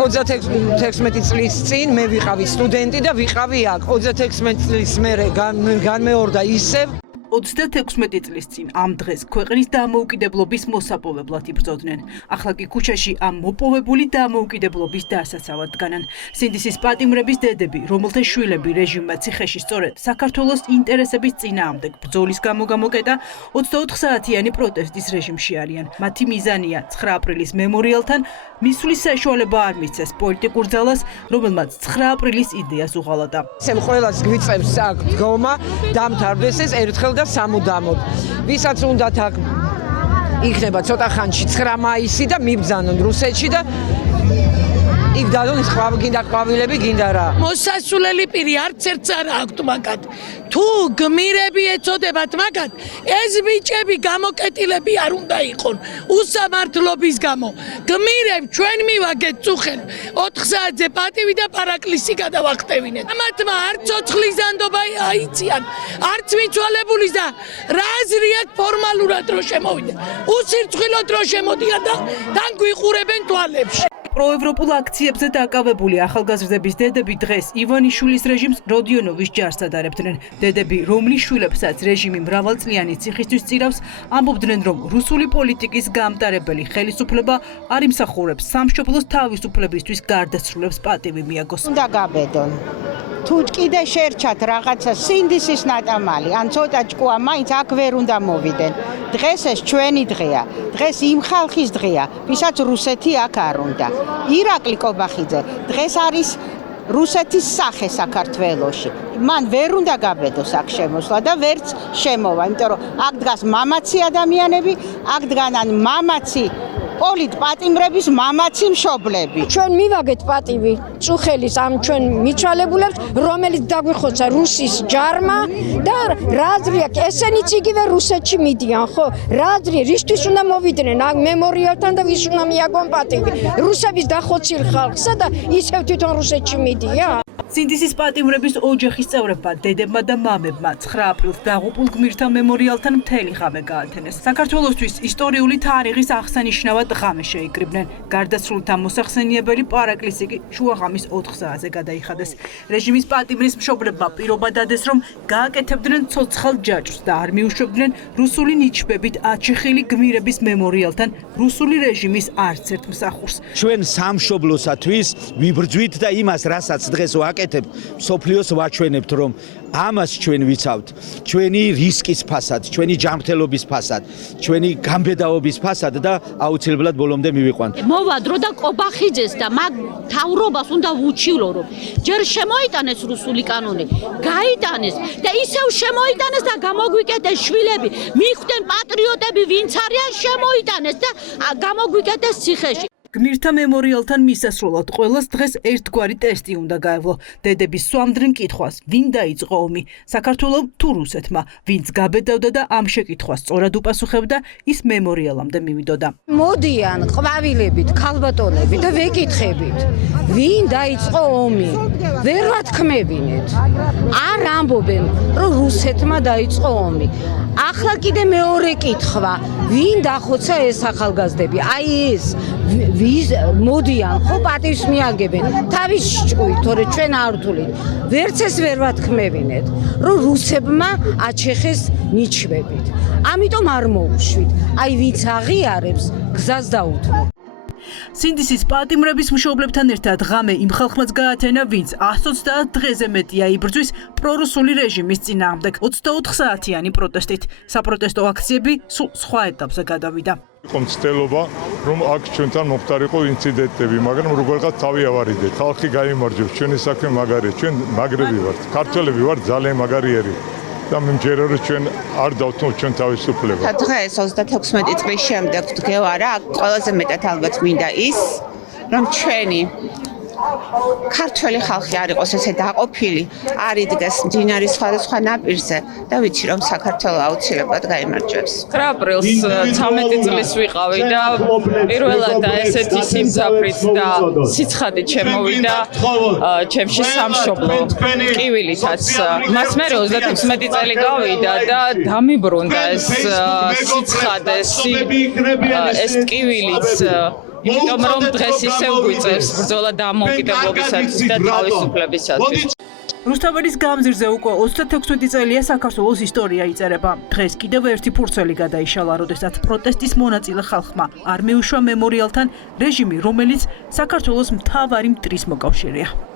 36 წლის წინ მე ვიყავი სტუდენტი და ვიყავი აქ 36 წლის მერე განმეორდა ისევ 36 წლის წინ ამ დღეს ქვეყნის დამოუკიდებლობის მოსაპოვებლად იბრძოდნენ. ახლა კი ქუჩაში ამ მოპოვებული დამოუკიდებლობის დასაცავად დგანან. სინდისის პატიმრების დედები, რომელთა შვილები რეჟიმმა ციხეში სწორედ საქართველოს ინტერესების წინააღმდეგ ბრძოლის გამო გამოკეტა 24 საათიანი პროტესტის რეჟიმში არიან. მათი მიზანია 9 აპრილის მემორიალთან მისვლის საშუალება არ მისცეს პოლიტიკურ ძალას, რომელმაც 9 აპრილის იდეას უღალატა. ყველას გვიწევს აქ დგომა, დამთავრდეს ეს ერთხელ და სამუდამოდ. ვისაც უნდათ აქ იქნება ცოტა ხანში 9 მაისი და მიბრძანონ რუსეთში და იქ დადონ გინდა ყვავილები, გინდა რა. მოსასულელი პირი არც ერთს არ აქვთ მაგათ. თუ გმირები ეწოდებათ მაგათ, ეს ბიჭები გამოკეტილები არ უნდა იყონ. უსამართლობის გამო. გმირებ ჩვენ მივაგეთ წუხენ 4 საათზე პატივი და პარაკლისი გადავახტევინეთ. ამათმა არც ცოცხლის ზანდობა აიციან, არც მიცვალებულის და რა აზრი აქვს ფორმალურად რო შემოვიდა. უსირცხვილოდ რო შემოდიან და თან გვიყურებენ თვალებში. პროევროპულ აქციებზე დაკავებული ახალგაზრდების დედები დღეს ივანიშვილის რეჟიმს როდიონოვის ჯარს ადარებდნენ. დედები, რომლის შვილებსაც რეჟიმი მრავალწლიანი ციხისთვის წირავს, ამბობდნენ, რომ რუსული პოლიტიკის გამტარებელი ხელისუფლება არ იმსახურებს სამშობლოს თავისუფლებისთვის გარდაცვლილებს პატივი მიაგოს. უნდა გაბედონ. თუ კიდე შერჩათ რაღაცა სინდისის ნატამალი, ან ცოტა ჭკუა, მაინც აქ ვერ უნდა მოვიდნენ. დღეს ეს ჩვენი დღეა. დღეს იმ ხალხის დღეა, ვისაც რუსეთი აქ არ უნდა. ირაკლი კობახიძე დღეს არის რუსეთის სახე საქართველოში. მან ვერ უნდა გაბედოს აქ შემოსვლა და ვერც შემოვა, იმიტომ რომ აქ დგას მამაცი ადამიანები, აქ დგანან მამაცი პოლიტპატიმრების მამაცი მშობლები. ჩვენ მივაგეთ პატივი წუხელის ამ ჩვენ მიცვალებულებს, რომელიც დაგვიხოცა რუსის ჯარმა და რა აზრი აქვს, ესენიც იგივე რუსეთში მიდიან, ხო? რა აზრი, რისთვის უნდა მოვიდნენ ამ მემორიალთან და ვის უნდა მიაგონ პატივი? რუსების დახოცილ ხალხსა და ისევ თვითონ რუსეთში მიდიან? სინდისის პატიმრების ოჯახის წევრებმა, დედებმა და მამებმა 9 აპრილს დაღუპულ გმირთა მემორიალთან მთელი ღამე გაათენეს. საქართველოსთვის ისტორიული თარიღის აღსანიშნავად ღამე შეიკრიბნენ. გარდაცვლილთა მოსახსენიებელი პარაკლისი კი შუაღამის 4 საათზე გადაიხადეს. რეჟიმის პატიმრის მშობლებმა პირობა დადეს, რომ გააკეთებდნენ ცოცხალ ჯაჭვს და არ მიუშვებდნენ რუსული ნიჩბებით აჩეხილი გმირების მემორიალთან რუსული რეჟიმის არც ერთ მსახურს. ჩვენ სამშობლოსათვის ვიბრძვით და იმას, რასაც დღეს ვაკეთებ, სოფლიოს ვაჩვენებთ, რომ ამას ჩვენ ვიცავთ, ჩვენი რისკის ფასად, ჩვენი ჯანმრთელობის ფასად, ჩვენი გამბედაობის ფასად და აუცილებლად ბოლომდე მივიყვანთ. მოვადრო და კობახიძეს და მაგ თავრობას უნდა ვუჩივლო, რომ ჯერ შემოიტანეს რუსული კანონი, გაიტანეს და ისევ შემოიტანეს და გამოგვიკეტეს შვილები, მიხვდნენ პატრიოტები, ვინც არიან, შემოიტანეს და გამოგვიკეტეს ციხეში. გმირთა მემორიალთან მისასვლელად ყველას დღეს ერთგვარი ტესტი უნდა გაევლო. დედები სვამდნენ კითხვას, ვინ დაიწყო ომი, საქართველომ თუ რუსეთმა, ვინც გაბედავდა და ამ შეკითხვას სწორად უპასუხებდა, ის მემორიალამდე მივიდოდა. მოდიან ყვავილებით, ქალბატონები და ვეკითხებით, ვინ დაიწყო ომი? ვერ ვათქმევინეთ. არ ამბობენ, რომ რუსეთმა დაიწყო ომი. ახლა კიდე მეორე კითხვა, ვინ დახოცა ეს ახალგაზრდები? აი ეს მოდიან, ხო პატივს მიაგებენ. თავის ჭკუით, თორე ჩვენ არ ვთვლით. ვერც ეს ვერ ვათქმევინეთ, რომ რუსებმა აჩეხეს ნიჩბებით. ამიტომ არ მოუშვით. აი ვინც აღიარებს, გზას დაუთმო. სინდისის პატიმრების მშობლებთან ერთად ღამე იმ ხალხმაც გაათენა, ვინც 130 დღეზე მეტია იბრძვის პრორუსული რეჟიმის წინააღმდეგ 24 საათიანი პროტესტით. საპროტესტო აქციები სულ სხვა ეტაპზე გადავიდა. იყო მცდელობა, რომ აქ ჩვენთან მოხდარიყო ინციდენტები, მაგრამ როგორღაც თავი ავარიდეთ. ხალხი გაიმარჯვებს, ჩვენი საქმე მაგარია, ჩვენ მაგრები ვართ, ქართველები ვართ ძალიან მაგარიერი. და მე მჯერა რომ ჩვენ არ დავთმობ ჩვენ თავისუფლებას. დღეს 36 წლის შემდეგ ვდგევარა, ყველაზე მეტად ალბათ მინდა ის, რომ ჩვენი ქართველი ხალხი არ იყოს ესე დაყოფილი, არ იდგეს მდინარის სხვადასხვა ნაპირზე და ვიცი რომ საქართველო აუცილებლად გაიმარჯვებს. 9 აპრილს 13 წლის ვიყავი და პირველად ესეთი სიმძაფრით და სიცხადით შემოვიდა ჩემში სამშობლო ტკივილითაც. მას მერე 36 წელი გავიდა და დამიბრუნდა ეს სიცხადე, ეს ტკივილიც იმიტომ რომ დღეს ისევ გვიწევს ბრძოლა დამოუკიდებლობისათვის და თავისუფლებისათვის. რუსთაველის გამზირზე უკვე 36 წელია საქართველოს ისტორია იწერება. დღეს კიდევ ერთი ფურცელი გადაიშალა, როდესაც პროტესტის მონაწილე ხალხმა არ მიუშვა მემორიალთან რეჟიმი, რომელიც საქართველოს მთავარი მტრის მოკავშირეა.